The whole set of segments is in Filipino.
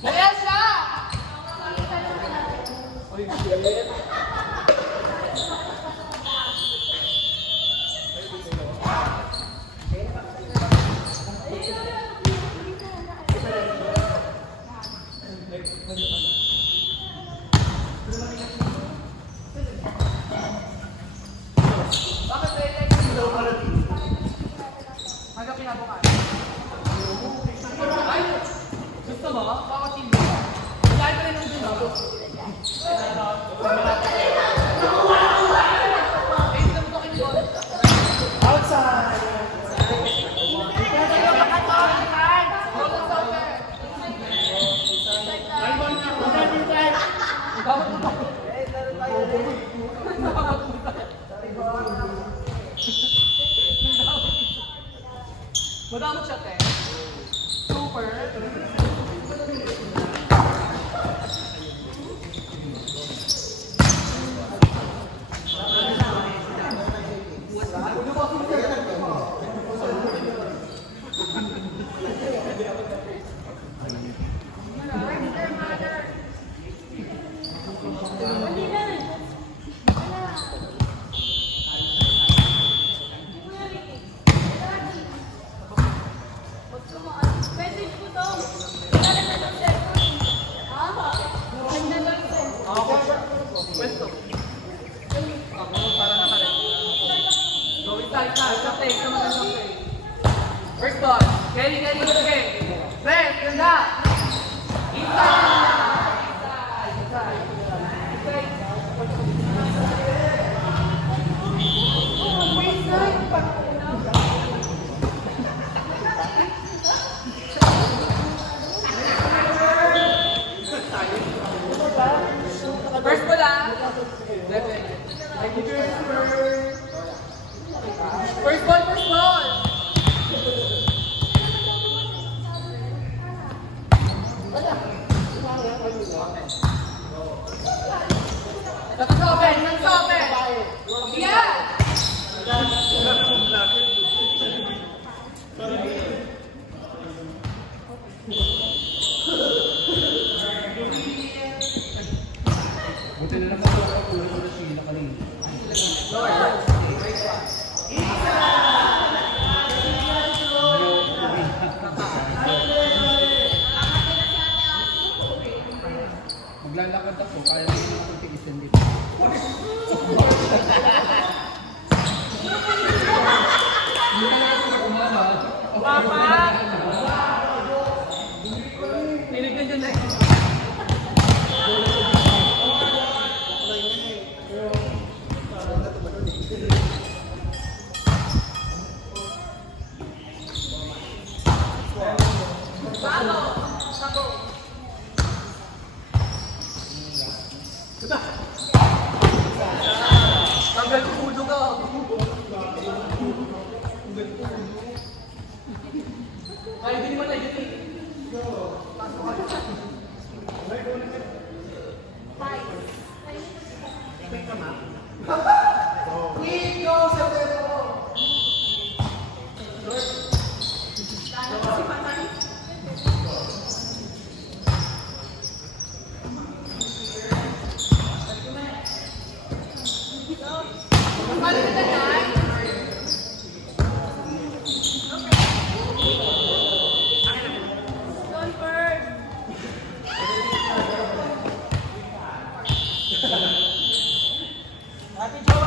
Dalian siya! Bakit hanggang pinabukan? Ay! Gusto mo? Bakit hindi? Dahil pa rin ang dito. Outside! Madamot siya, te. Super. First ball. Kelly, okay. Press, ganda. First ball ah. First ball, first ball. Nagsopen! Nagsopen! Yan! Buti na lang ako ako ulo na siya nakalina. Maglalakad ako, kaya ko yung ako tigisan dito. Hindi ka lang ako umama. Papa! Pinignan dyan na tanggal ko ulo ka. Ay, hindi naman tayo dito. Happy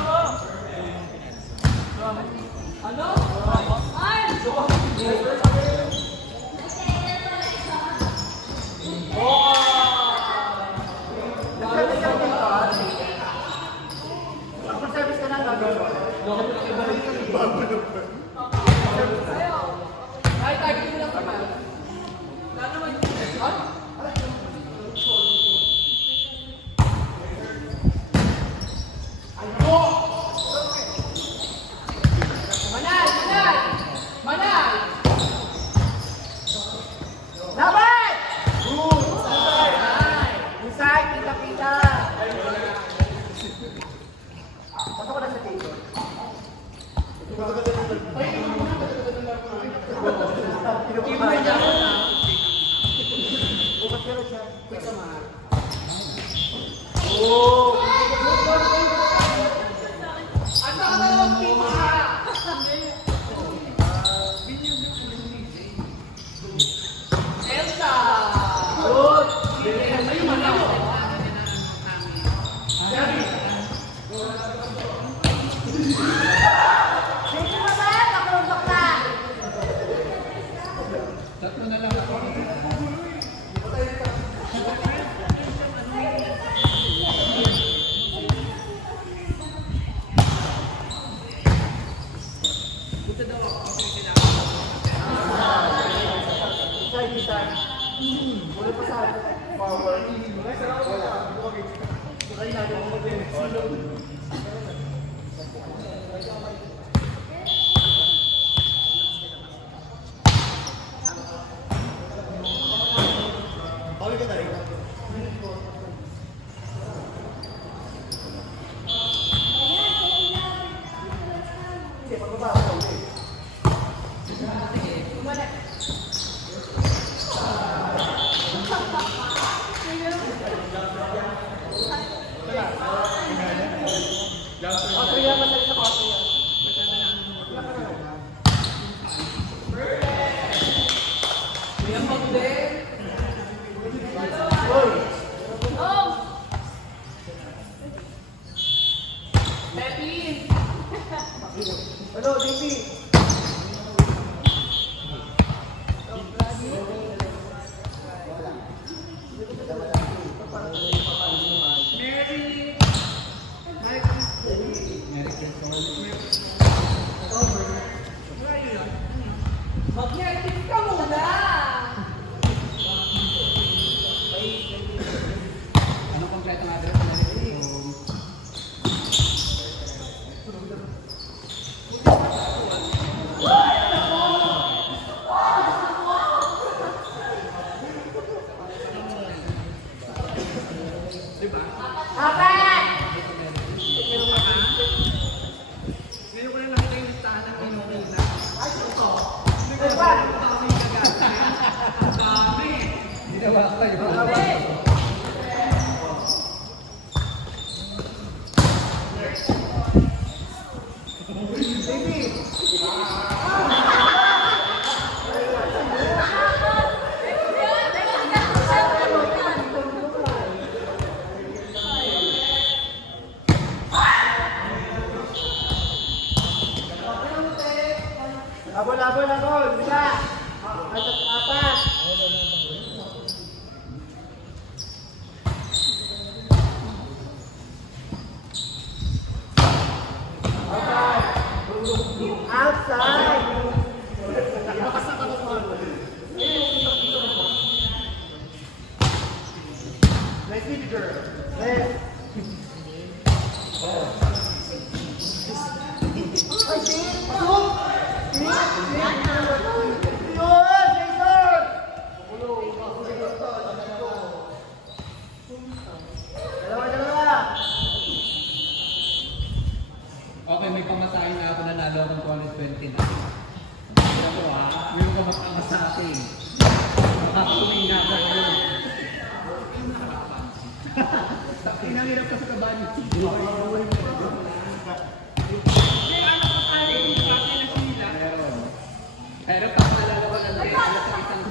Mag-negative ka muna! Ano kompleto nga address na rin? Ngayon ko na nakita yung listahan ng Pinoy na. Ginawa ko yun. Labon, bisa. Apat. Outside. Nice meet you, girl. Left. Okay, may pamasahin na ako, nanalo akong 220 na. Pero may mga pamasahin. Makakatuming nga ba yun? Pinangirap ka sa kabali. Pero pag nalala ko lang din, alas sa isang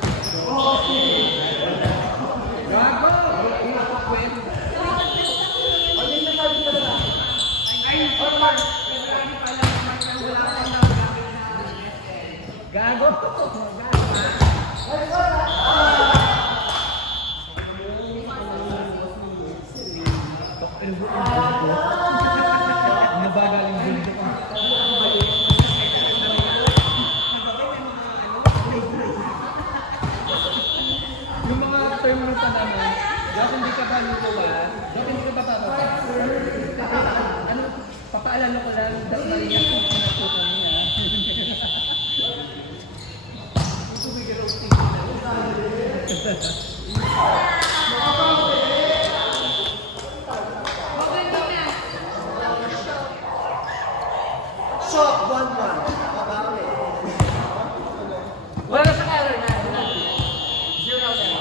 Gago! Kwento. Gago! Nabagaling din ko. Yung mga term ng tanangan, dahil hindi ka ba luluwan, dahil hindi ka ba tatapos? Ano, papaalala ko lang, dahil malinis kung pinagputo niya. Shot 1-1. Wala na sa color na. Zero na.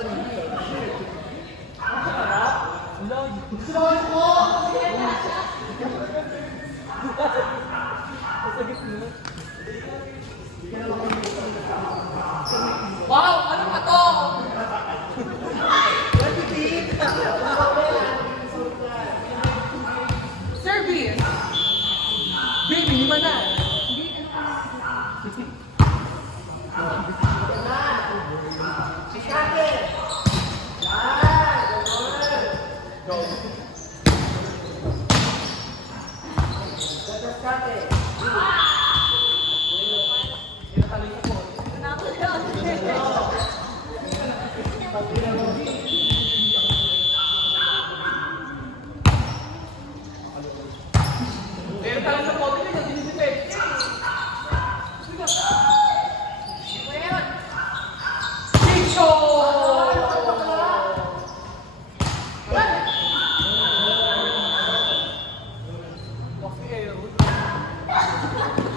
kanina eh. Wow! Ano ba to? Service! Baby, lima na! Meron tayo sa pote nila, sinisipit. Chicho! Kasi